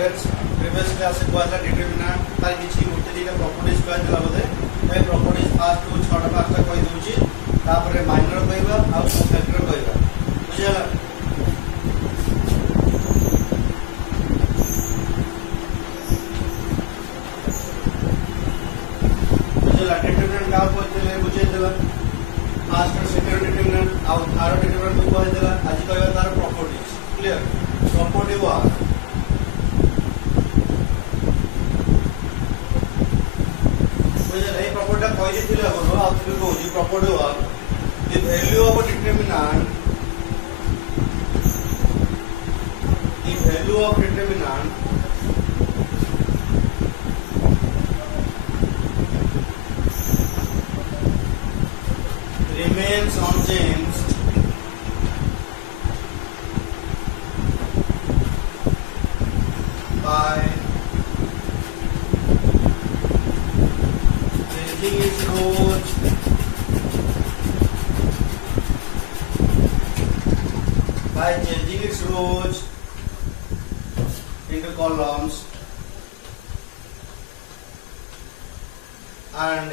Previous class को आला determinant तार किछि गोटे दिटा प्रॉपर्टीज को आला बोले ए प्रॉपर्टीज फास्ट को 6 टा 5 टा कहि दोछि तापर माइनर कहबा आ फैक्टर कहबा बुझला बुझला डिटरमिनेंट का कहले बुझे देला फर्स्ट और सेकंड डिटरमिनेंट आ थर्ड डिटरमिनेंट को कहि देला आज कहबा तार properties clear property 1 property 1 the value of a determinant remains unchanged by changing its rows into columns and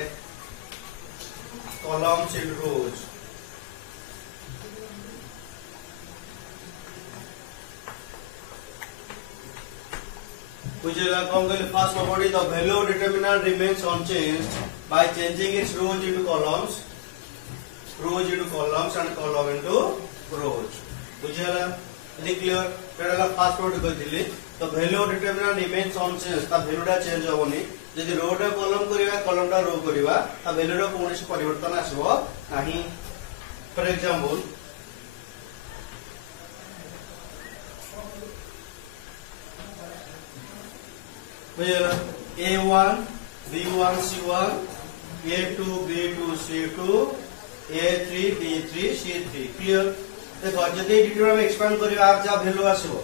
columns into rows. बुझेगा कौन कहले first property the value of determinant remains unchanged by changing its rows into columns and column into rows बुझेला is clear पेडला first property कहथिली the value of determinant remains unchanged ता वैल्यूटा change होबनी यदि रोटा कॉलम करिवा कॉलमटा रो करिवा ता वैल्यूटा कोनोसी परिवर्तन आसीबो नाही फॉर एग्जांपल बुझेला a1 b1 c1 a2 b2 c2 a3 b3 c3 clear देखो जदि डिटरमिनेंट में एक्सपेंड करिवा आप जा value आसीबो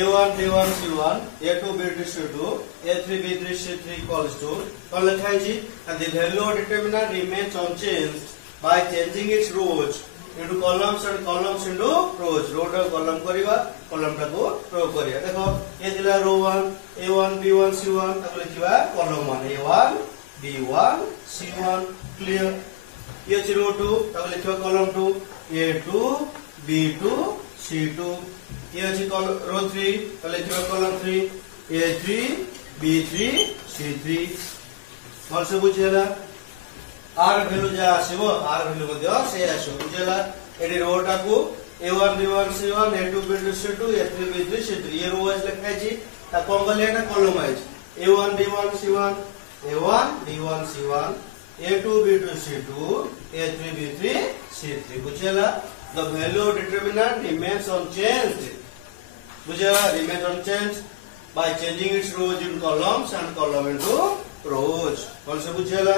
a1 b1 c1 a2 b2 c2 a3 b3 c3 equals to कौन लिखा है जी the value of determinant remains unchanged by changing its rows into columns and columns into rows row टा column करिवा column टा को रो करिया देखो ये दिला रो 1 a1 b1 c1 ताको लिखिवा column 1 a1 b1 c1 clear ये रो 2 ताको लिखिवा कॉलम 2 a2 b2 c2 ये अछि रो 3 ताको लिखिवा कॉलम 3 a3 b3 c3 और से बुझेला आर वैल्यू जा आसीबो आर वैल्यू मध्य से आसो बुझेला एडी रोटा को a1 b1 c1 a2 b2 c2 a3 b3 c3 ये रो वाइज लिखा है जी ता कोन गले ना column wise a1 b1 c1 a1 b1 c1 a2 b2 c2 a3 b3 c3 बुझेला the value of determinant remains unchanged बुझेला remains unchanged by changing its rows in columns and column into rows कौन से बुझेला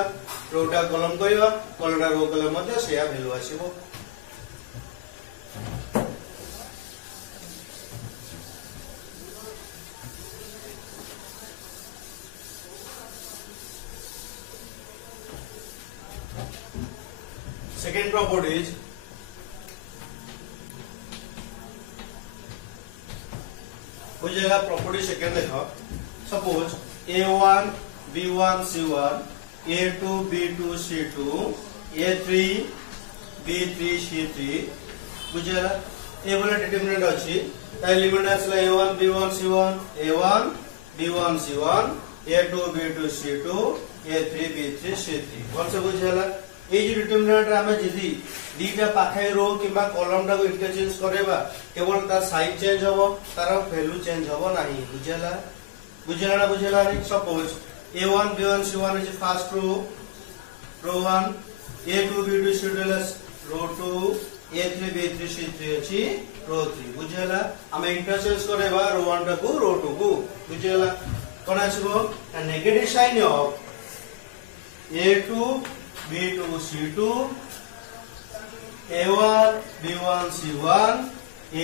रोटा column करिवा कॉलमटा row column मध्ये सेया value आसीबो second properties बुझेगा प्रॉपर्टी सेकंड देखो suppose a1 b1 c1 a2 b2 c2 a3 b3 c3 बुझेला ए वाला डिटरमिनेंट अछि ता लिमिट आसला a1 b1 c1 a1 b1 c1 a2 b2 c2 a3 b3 c3 कोन से बुझेला ए जे डिटरमिनेंट हमें जदी दीटा पाखे रो किबा कॉलम टा को इंटरचेंज करेबा केवल तार साइज चेंज होबो तार वैल्यू चेंज होबो नाही बुझेला ना बुझेला suppose a1 b1 c1 is first row 1 a2 b2 c2 is row 2 a3 b3 c3 अछि row 3 बुझेला हम इंटरचेंज करेबा row 1 टा को row 2 को बुझेला कोन आछबो negative sign of a2 b2 c2 a1 b1 c1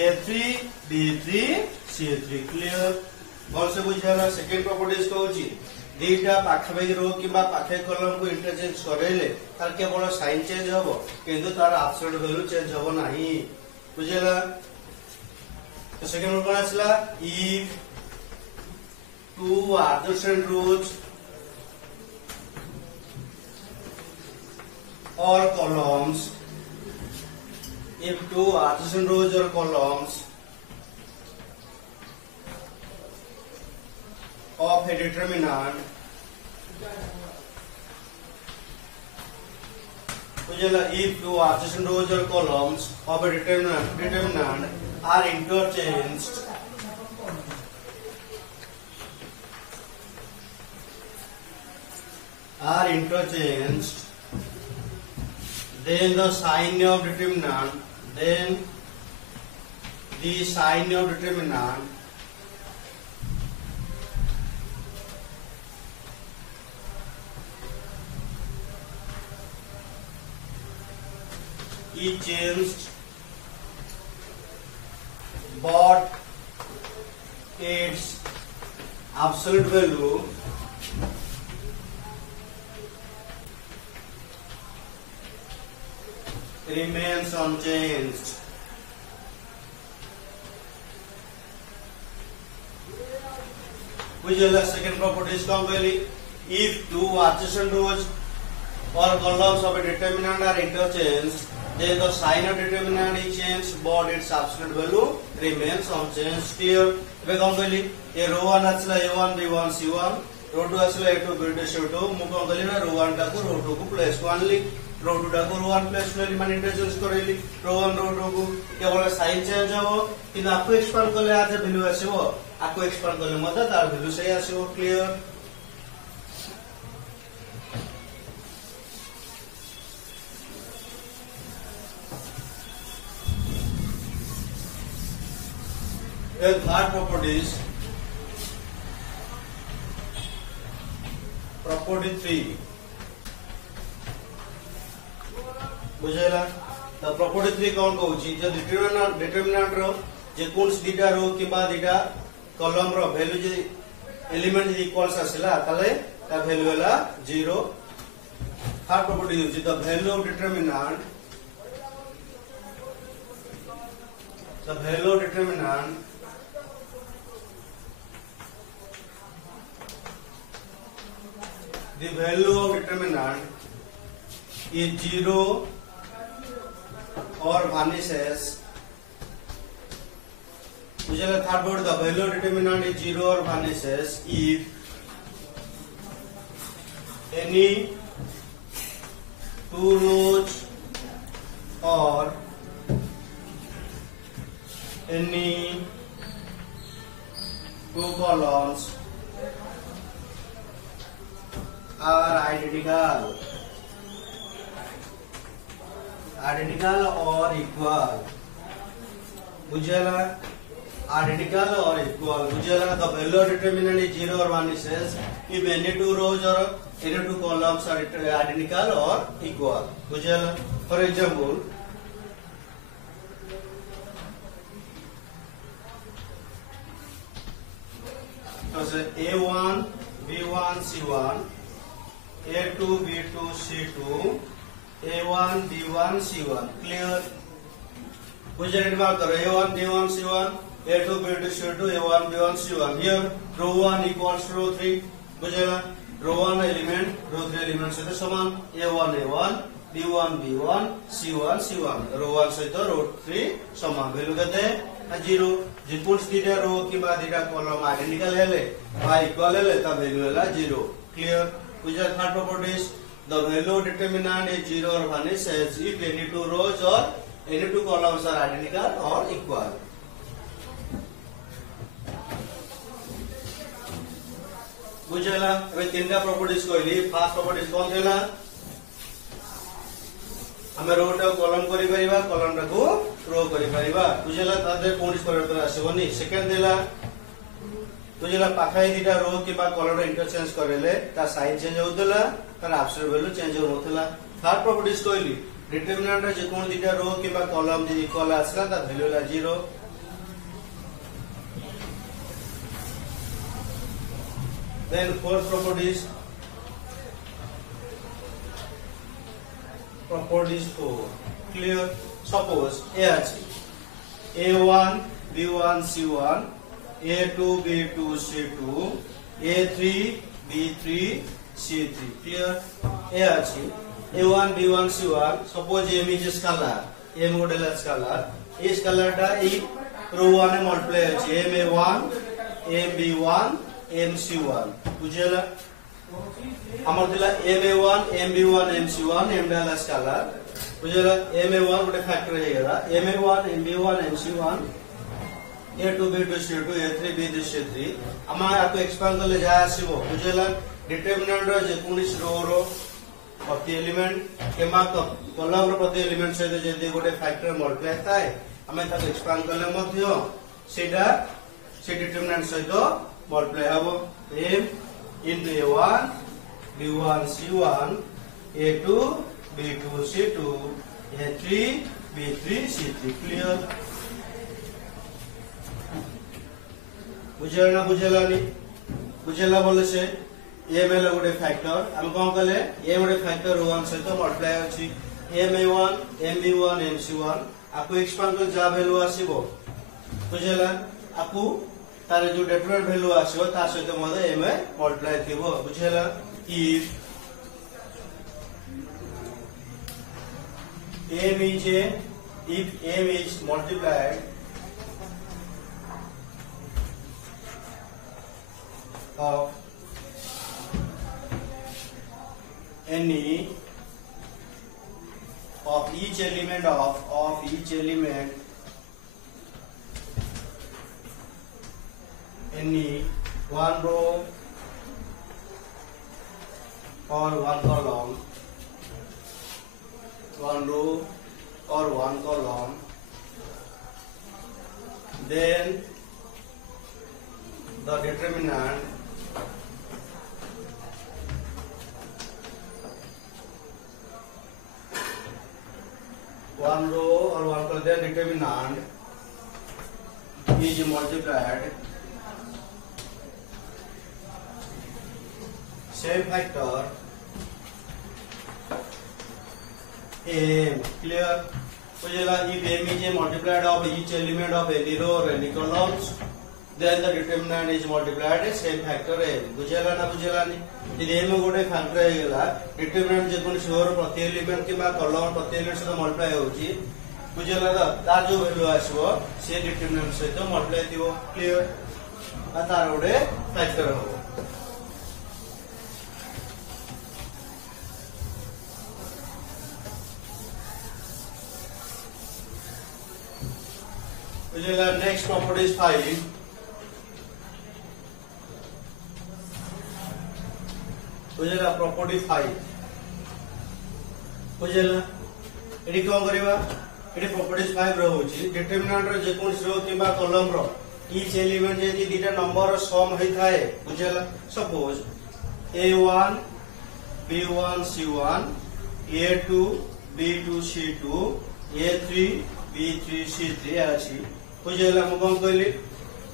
a3 b3 c3 clear बोल से बुझेला सेकंड प्रॉपर्टीज को होची दीटा पाखबे रो किबा पाखे कॉलम को इंटरचेंज करेले तार केवल साइन चेंज होबो किंतु तार एब्सोल्यूट वैल्यू चेंज होबो नाही बुझेला तो सेकंड वन कोन आसला if two adjacent rows or columns, if two adjacent rows or columns of a determinant if two adjacent rows or columns of a determinant are interchanged, then the sign of determinant is changed, but its absolute value remains unchanged. Which is the second property is completely if two adjacent rows or columns of a determinant are interchanged, then the sign of determinant is changed, but its absolute value remains unchanged. Clear? ଏବେ କଣ କହିଲି ଏ row 1 ଆସିଲା a1 b1 c1, row 2 ଆସିଲା a2 b2 c2, ମୁଁ କଣ କହିଲି ନା row 1 ଟାକୁ row 2 କୁ place କୁ ଆଣିଲି, row 2 ଟାକୁ row 1 place କୁ ଆଣିଲି, ମାନେ interchange କରିଲି, row 1 row 2 କୁ କେବଳ sign change ହବ, କିନ୍ତୁ ଆକୁ expand କଲେ ଆ ଯେ value ଆସିବ, ଆକୁ expand କଲେ ମଧ୍ୟ ତାର value ସେଇ ଆସିବ. Clear? The third property is property 3. बुझेला तो property 3 कौन कहूची जे determinant रो जे कोन्स दीटा रो किबा दीटा कॉलम रो वैल्यू जे एलिमेंट जे इक्वल्स आसिला ताले ता वैल्यू होला 0. थर्ड property होची the value of determinant the value of determinant is 0 or vanishes. Usually third word the value of determinant is 0 or vanishes if any two rows or any two columns are identical or equal. बुझेला identical or equal. बुझेला the value of determinant is 0 or vanishes if any two rows or any two columns are identical or equal. बुझेला. For example, so A1 B1 C1 A2 B2 C2 A1 B1 C1. Clear? बुझे बात करो A1 B1 C1 A2 B2 C2 A1 B1 C1. Here row 1 equals row 3. बुझेगा row 1 element row 3 element से तो समान A1 A1 B1 B1 C1 C1. row 1 से तो row 3 समान. Value कहते हैं 0. जिपुल्स दीटा रो की बाद दीटा कॉलम आइडेंटिकल हेले बा इक्वल हेले ता वैल्यू हैला 0. Clear? which are third properties the value determinant is 0 or vanishes if any two rows or any two columns are identical or equal. बुझेला. ଏବେ ତିନଟା properties କହିଲି. first properties कोन थेला ଆମେ रो टा कॉलम करि परिबा कॉलम टा को रो करि परिबा. बुझेला तादे कोन परिवर्तन आसीबनी. सेकंड देला बुझेला पाखाई दीटा रो किबा कॉलम इंटरचेंज करेले ता साइन चेंज होतला तार एब्सोल्यूट वैल्यू चेंज होतला. थर्ड प्रॉपर्टीज कहली डिटरमिनेंट रे जे कोन दीटा रो किबा कॉलम जे इक्वल आसला ता value La 0. then fourth properties 4. clear? suppose A আছে A1 B1 C1 A2 B2 C2 A3 B3 C3 clear ए अछि A1 B1 C1 suppose M is scalar M गोटे scalar ए scalar टा ई रो 1 multiply अछि M1 MB1 MC1 बुझेला हमर दिला MA1 MB1 MC1 M डाला scalar बुझेला MA1 गोटे फैक्टर हे गेला MA1 MB1 MC1 A2 B2 C2 A3 B3 C3 हम आपको एक्सपांड करले जा आसीबो बुझेला डिटरमिनेंट रो जे कोनिस रो प्रति एलिमेंट केमा कॉलम रो प्रति एलिमेंट सहित जे गोटे फैक्टर मल्टीप्लाई थाए हमें ताको एक्सपांड करले मध्य सेटा से डिटरमिनेंट सहित मल्टीप्लाई हबो M into A1 B1 C1 A2 B2 C2 A3 B3 C3 clear बुझेला ना बुझेला नी बुझेला बोले से M है गोटे फैक्टर हम कोन कले M गोटे फैक्टर 1 सहित मल्टीप्लाई अछि MA1 MB1 MC1 आपको एक्सपांड कर जा वैल्यू आसीबो बुझेला आपको तारे जो डिफरेंट वैल्यू आसीबो ता सहित मते M मल्टीप्लाई थिबो बुझेला if M is multiplied of any of each element of each element any one row or one column, one row or one column, then the determinant one row or one column, then determinant is multiplied same factor M clear बुझेला if M is multiplied of each element of any row or any columns then the determinant is multiplied same factor M बुझेला ना बुझेला नी यदि M गोटे factor हे गेला determinant जे कोन roar प्रति element किबा column प्रति element से मल्टीप्लाई होची बुझेला ना तार जो वैल्यू आसीबो से डिटरमिनेंट सहित मल्टीप्लाई दिबो क्लियर आ तार गोटे फैक्टर हो next property is 5 बुझेला property 5 बुझेला एडी कोन करबा एडी property 5 रहउची डिटरमिनेंट रो जे कोन रो किबा कॉलम रो ईच एलिमेंट जे दीटा नंबर रो सम होई थाए बुझेला suppose A1 B1 C1 A2 B2 C2 A3 B3 C3 अछि बुझेला हम कोन कहली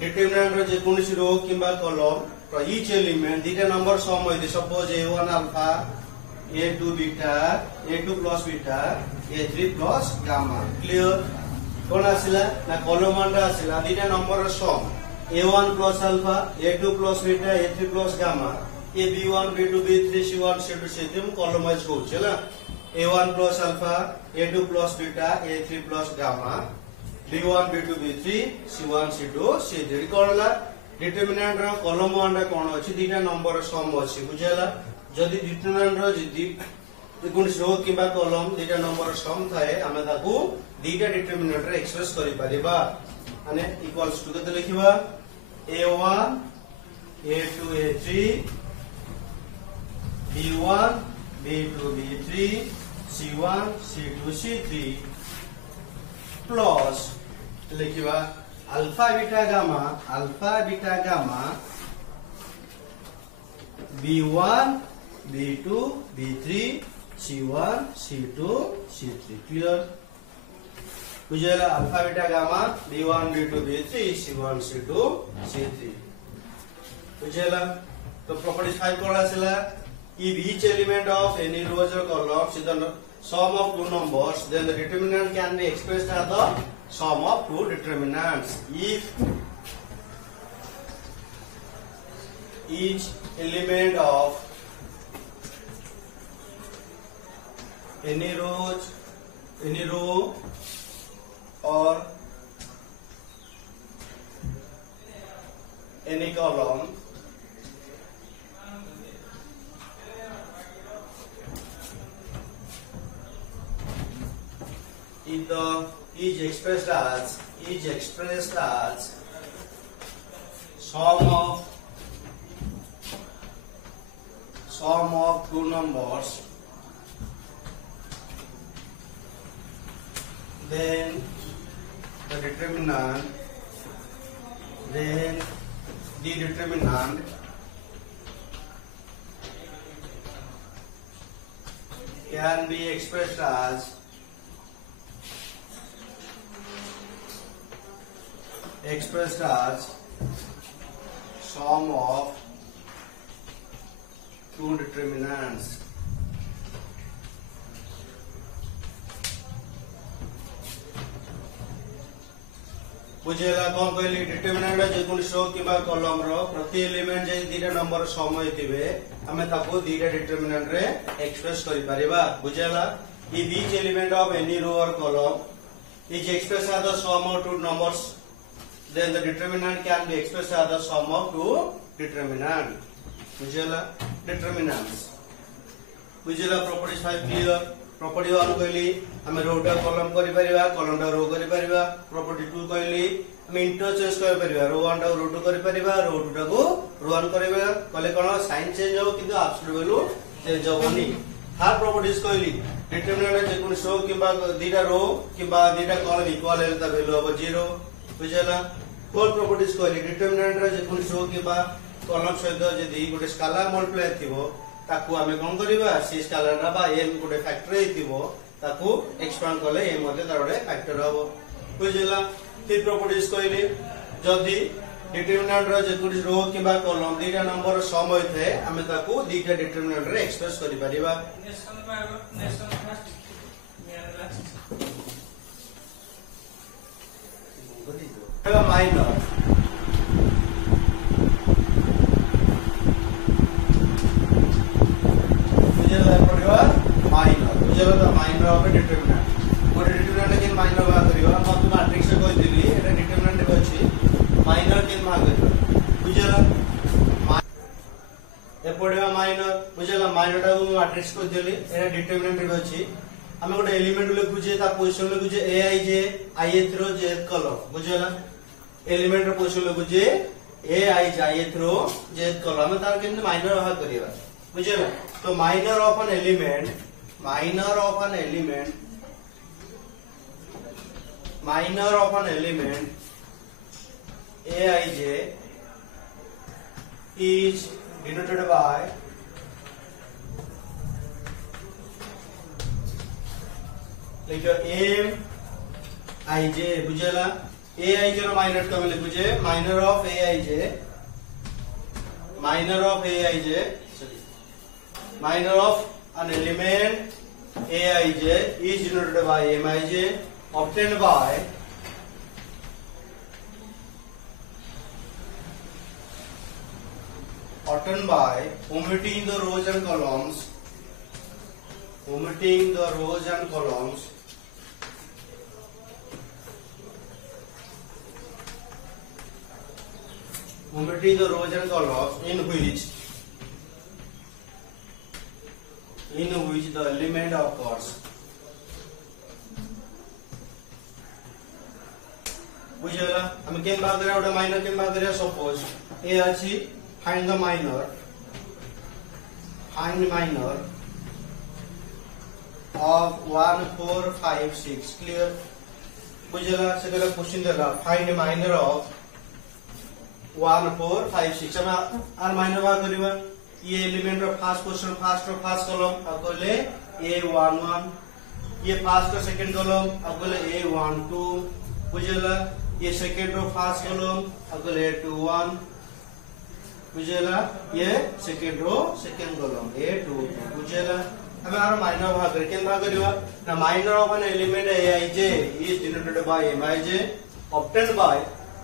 डिटरमिनेंट रो जे कोनसी रो किबा कॉलम रो ईच एलिमेंट दीटा नंबर सम होई suppose A1 alpha A2 beta A2 plus beta A3 plus gamma clear कोन आसिला ना कॉलम मानरा आसिला दीटा number row sum A1 plus alpha A2 plus beta A3 plus gamma A B1 B2 B3 C1 C2 C3 column wise होचला A1 plus alpha A2 plus beta A3 plus gamma B1 B2 B3 C1 C2 C3 कोनला determinant row column 1 रा कोन अछि दीटा number सम अछि बुझेला जदि determinant रो जदि कोन रो किबा column दीटा number सम थाए हमें ताकू दीटा डिटरमिनेंट रे एक्सप्रेस करि परिबा माने इक्वल्स टू केते लिखिबा A1 A2 A3 B1 B2 B3 C1 C2 C3 plus लिखिबा alpha beta gamma B1 B2 B3 C1 C2 C3 clear बुझेला alpha beta gamma B1 B2 B3 C1 C2 C3 बुझेला तो property 5 कोन आसिला if each element of any rows or columns is the sum of two numbers then the determinant can be expressed as the sum of two determinants if each element of any row or any column is expressed as sum of two numbers, then the determinant can be expressed as sum of two determinants. बुझेगा कौन कहली determinant जेकोसी हो कि कलम रो प्रति element जे दीटा number सम होइतिबे हमें ताको दीटा determinant रे एक्सप्रेस करि परिबा बुझेला if each element of any row और column is express as the sum of two numbers then the determinant can be expressed as the sum of two determinant. बुझेला determinants बुझेला properties 5 clear. property 1 कहली हमें रो टा column करि परिबा column टा रो करि परिबा. property 2 कहली हमें इंटरचेंज करि परिबा रो 1 टा रो 2 करि परिबा रो 2 टा को रो 1 करिबा कहले कोन साइन चेंज हो किंतु एब्सोल्यूट वैल्यू चेंज होबनी. थर्ड properties कहली डिटरमिनेंट जेकोसी हो किबा दीटा रो किबा दीटा कॉलम इक्वल हेले ता वैल्यू हो 0 बुझेला. फोर्थ प्रॉपर्टीज कहली डिटरमिनेंट रे जेकोसी हो किबा कॉलम सहित जदी गोटे स्केलर मल्टीप्लाई थिबो ताकू हमें कोन करबा सी स्केलर रा बा m गोटे फैक्टर हेतिबो ताकू एक्सपांड करले m मध्ये तार गोटे फैक्टर हबो बुझिला. फिफ्थ प्रॉपर्टीज कहली जदी डिटरमिनेंट रे जेकोसी रो किबा कॉलम दीटा नंबर सम होइथे हमें ताकू दीटा डिटरमिनेंट रे एक्सप्रेस करि परिबा. माइनर माइनर ऑफ डिटरमिनेंट गोटे डिटरमिनेंट के माइनर बाहर करिवा हम तुम मैट्रिक्स से कहि दिली एटा डिटरमिनेंट रे अछि माइनर के बाहर करिवा बुझला ए पड़ेवा माइनर बुझला माइनर टा को मैट्रिक्स को दिली एटा डिटरमिनेंट रे अछि हमें गोटे एलिमेंट लिखु जे ता पोजीशन लिखु जे A I J ith row jth column बुझला एलिमेंट रो पोजीशन लिखु जे A I J ith row jth column हम तार केन माइनर बाहर करिवा बुझला. तो minor of an element aij is denoted by लिखो m ij बुझला. aij रो माइनर का लिखु जे minor of aij minor of an element aij is denoted by mij obtained by omitting the rows and columns in which the element occurs. बुझला हम केन बात करे ओटा माइनर केन बात करे सपोज ए अछि find the minor of 1 4 5 6 clear बुझला से गला क्वेश्चन देला फाइंड माइनर ऑफ 1 4 5 6 हम आर माइनर बा करबा ये element of first position first column अब बोले a11 ये फर्स्ट और सेकंड कॉलम अब बोले a12 बुझला. ये सेकंड रो फर्स्ट कॉलम अब बोले a21 बुझला. ये second row second column a22 बुझला. हमें आरो माइनर भाग करके भाग करिवा ना minor of an element aij is denoted by mij obtained by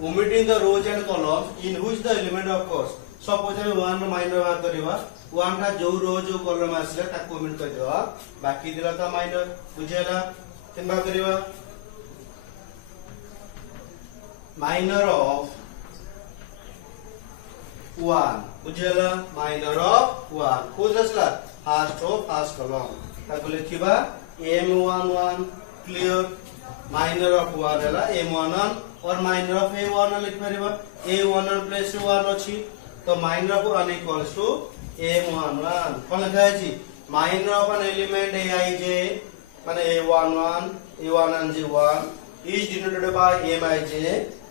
omitting the rows and columns in which the element occurs. Suppose हम 1 माइनर बाहर करबा 1 टा जो रो जो कॉलम आसला ताको कमेंट कर देबा बाकी दिला ता माइनर बुझेला केन बात करबा माइनर ऑफ 1 बुझेला माइनर ऑफ 1 को दसला फर्स्ट कॉलम ताको लिखिबा m11 क्लियर माइनर ऑफ 1 हैला m11 और माइनर ऑफ a11 लिख परिबा a11 प्लस 1 अछि तो minor of 1 equals to m11 कोन लिखा है जी minor of an element aij माने a11 a1 is denoted by mij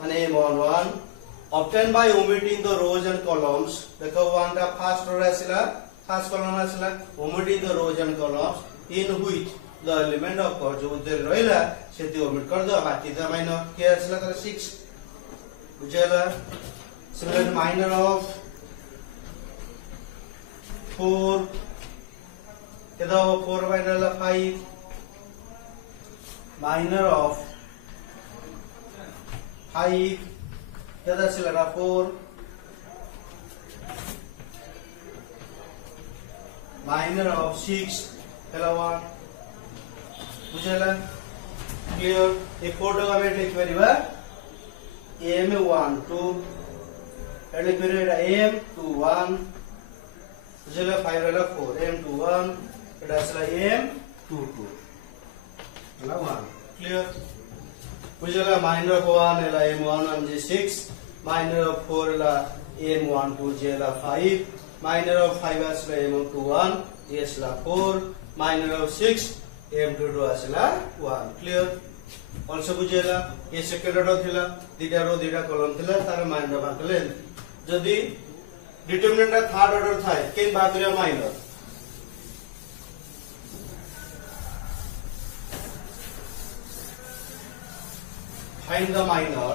and m11 obtained by omitting the rows and columns देखो 1 टा फर्स्ट रो आसिला फर्स्ट कॉलम आसिला omitting the rows and columns in which the element of जो उधर रहिला सेति omit कर दो बाकी द माइनर के आसिला कर 6 बुझेला similar minor of 4 केदा 4 minor 5 minor of 5 केदा आसिला 4 minor of 6 केला 1 बुझेला क्लियर ए फोटो का में लिख परिबा m12 एले period m21 बुझेला 5 वाला 4 m21 एटा असला m22 होला 1 क्लियर बुझेला माइनर ऑफ 1 एला m11 जे 6 माइनर ऑफ 4 एला m12 जेला 5 माइनर ऑफ 5 असला m21 जे असला 4 माइनर ऑफ 6 m22 आसला 1 क्लियर ऑल्सो बुझेला ये सेकंड रो थिला दीटा रो दीटा कॉलम थिला तार माइनर बाकले जदी डिटरमिनेंट थर्ड ऑर्डर थाय केन बाकरिया minor find the minor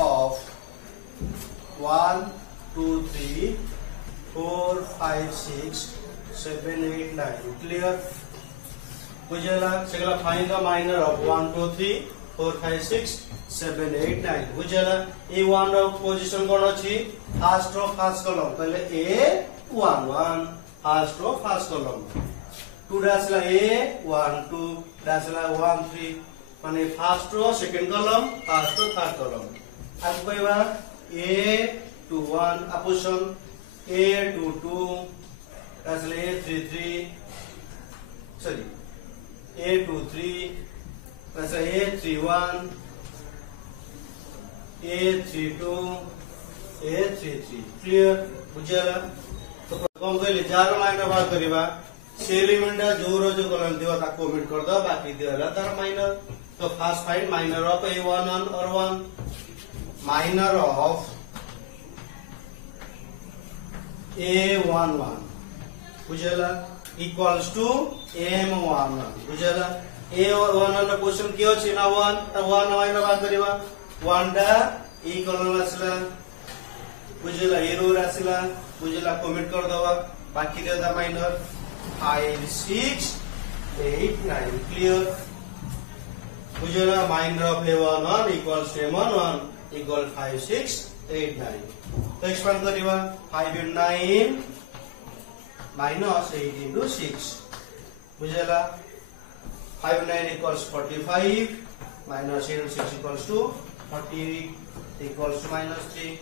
of 1 2 3 4 5 6 7 8 9 clear बुझेला सेगला फाइंड द माइनर ऑफ 1 2 3 4 5 6 7 8 9 बुझेला ए 1 रो पोजीशन कोन अछि फर्स्ट रो फर्स्ट कॉलम पहले a11 first row first column 2 डासला a12 डासला 1 3 माने first row second column first row third column आज कहबा a21 अपोजिशन a22 असले a33 सॉरी a23 असले a31 a32 a33 क्लियर बुझेला तो कम कहले जार माइनर बात करबा से एलिमेंट जो रो जो कॉलम दियो ता कमेंट कर दो बाकी दियोला तार माइनर तो first find minor of a11 और 1 माइनर ऑफ a11 बुझेला इक्वल्स टू m11 बुझेला a11 रो क्वेश्चन कियो छी ना 1 त 1 माइनर बात करबा 1 टा ई कॉलम आसला बुझेला ए रो आसला बुझेला कमेंट कर दवा बाकी दे द माइनर 5 6 8 9 क्लियर बुझेला minor of a11 equals to m11 equal 5 6 8 9 तो एक्सपांड करिबा 5 into 9 minus 8 into 6 बुझेला 5 9 equals 45 minus 8 into 6 equals to 40 equals to minus 3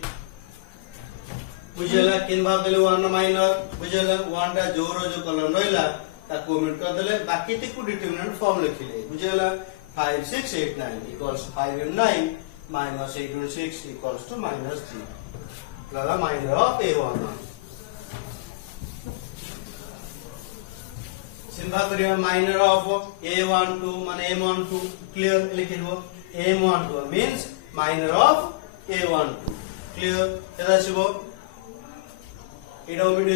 बुझेला किन भाग देले 1 माइनर बुझेला 1 टा जो रो जो कॉलम रहला ता कमेंट कर देले बाकी ते को डिटरमिनेंट फॉर्म लिखिले बुझेला 5 6 8 9 equals 5 into 9 minus 8 into 6 equals to minus 3 लगा माइनर ऑफ a11 सिंबा करिया माइनर ऑफ a12 माने m12 क्लियर लिखिबो m12 means minor of a12 clear एदा छिबो एडा ओमिट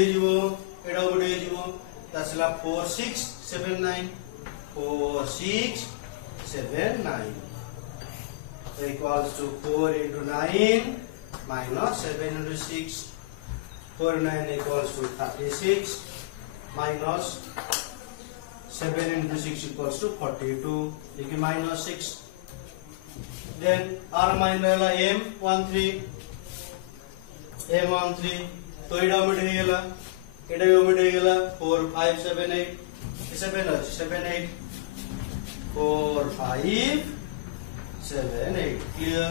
हेजिबो तासला 4 6 7 9 4 6 7 9 equals to 4 into 9 minus 7 into 6 4 9 equals to 36 minus 7 into 6 equals to 42 देखिए minus 6 then r minor la m13 तो एडा ओमिट हो गेला 4 5 7 8 7 8 4 5 7 8 clear.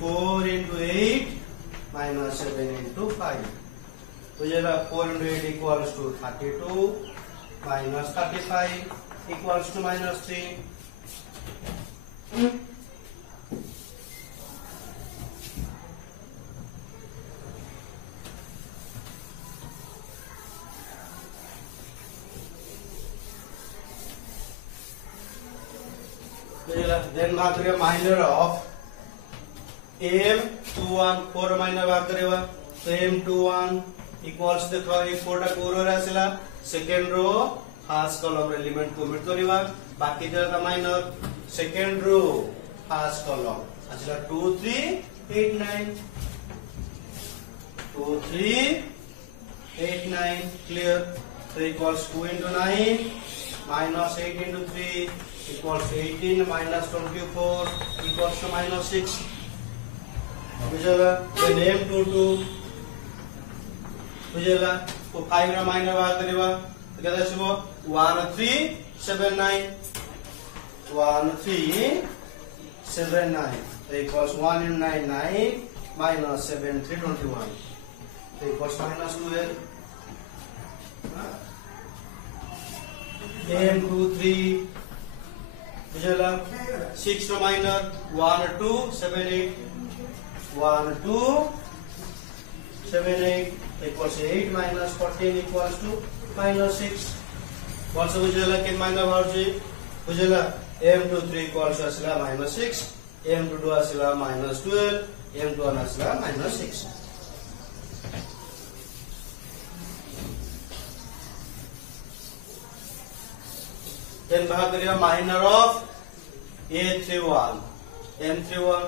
4 into 8 minus 7 into 5 तो ये 4 into 8 equals to 32 minus 35 equals to minus 3. Then minor of m21 4 minor भाग करेगा तो m21 equals देखो ये 4 टा कोर रहा सिला second row first column element को मिट करिवा बाकी जरा minor second row first column अच्छा 2 3 8 9 2 3 8 9 clear. So equals 2 into 9 minus 8 into 3 equals 18 minus 24 equals to minus 6. बुझेगा. Then m22 बुझेगा तो 5 रा माइनर बात करेगा तो क्या दर्शको 1379 1379 equals 1 into 9 9 minus 7 321 equals minus 12. m23 बुझेगा 6 रा minor 1 2 7 8 1 2 7 8 equals 8 minus 14 equals to minus 6. Also बुझेगा कि माइनर भाव बुझेगा m23 equals to minus 6 m22 असला minus 12 m21 असला minus 6. Then भाग करिए माइनर ऑफ a31 m31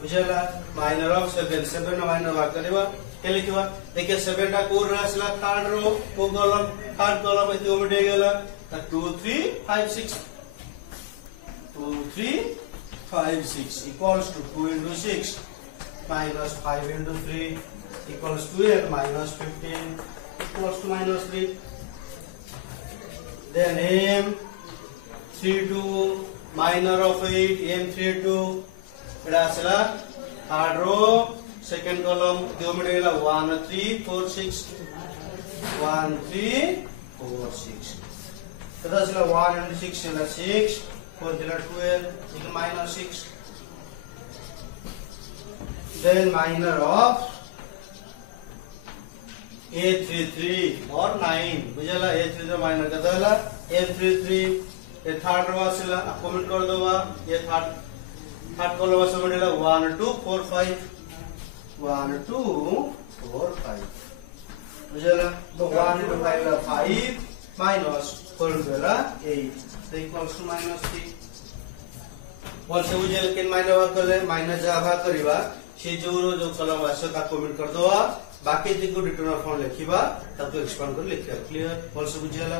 बुझेगा माइनर ऑफ 7 माइनर भाग करिए क्या लिखिवा देखिए 7 टा कोर रसला थर्ड रो को कॉलम इति ओमिटे गेला 2 3 5 6 2 3 5 6 equals to 2 into 6 minus 5 into 3 equals to 8 minus 15 equals to minus 3. Then m32 minor of 8 m32 rasla third row second column geometry 1 3 4 6 1 3 4 6 so that's 1 and 6 is 6 4 is 12 is minus 6. Then minor of a33 or 9 बुझेला a33 minor का दला a33 ये third row आसिला comment कर दोवा ये third column से मिलेला 1 2 4 5 1 2 4 5 बुझेला तो 1 into 5 La 5 minus 4 La 8 so equals to minus 3. also बुझेला कि माइनर भाग करले माइनस जा भाग करिवा से जो कॉलम आसे का कमेंट कर दोवा बाकी को डिटरमिनेंट फॉर्म लिखिबा तब तो एक्सपांड कर लिखिया. क्लियर. also बुझेला.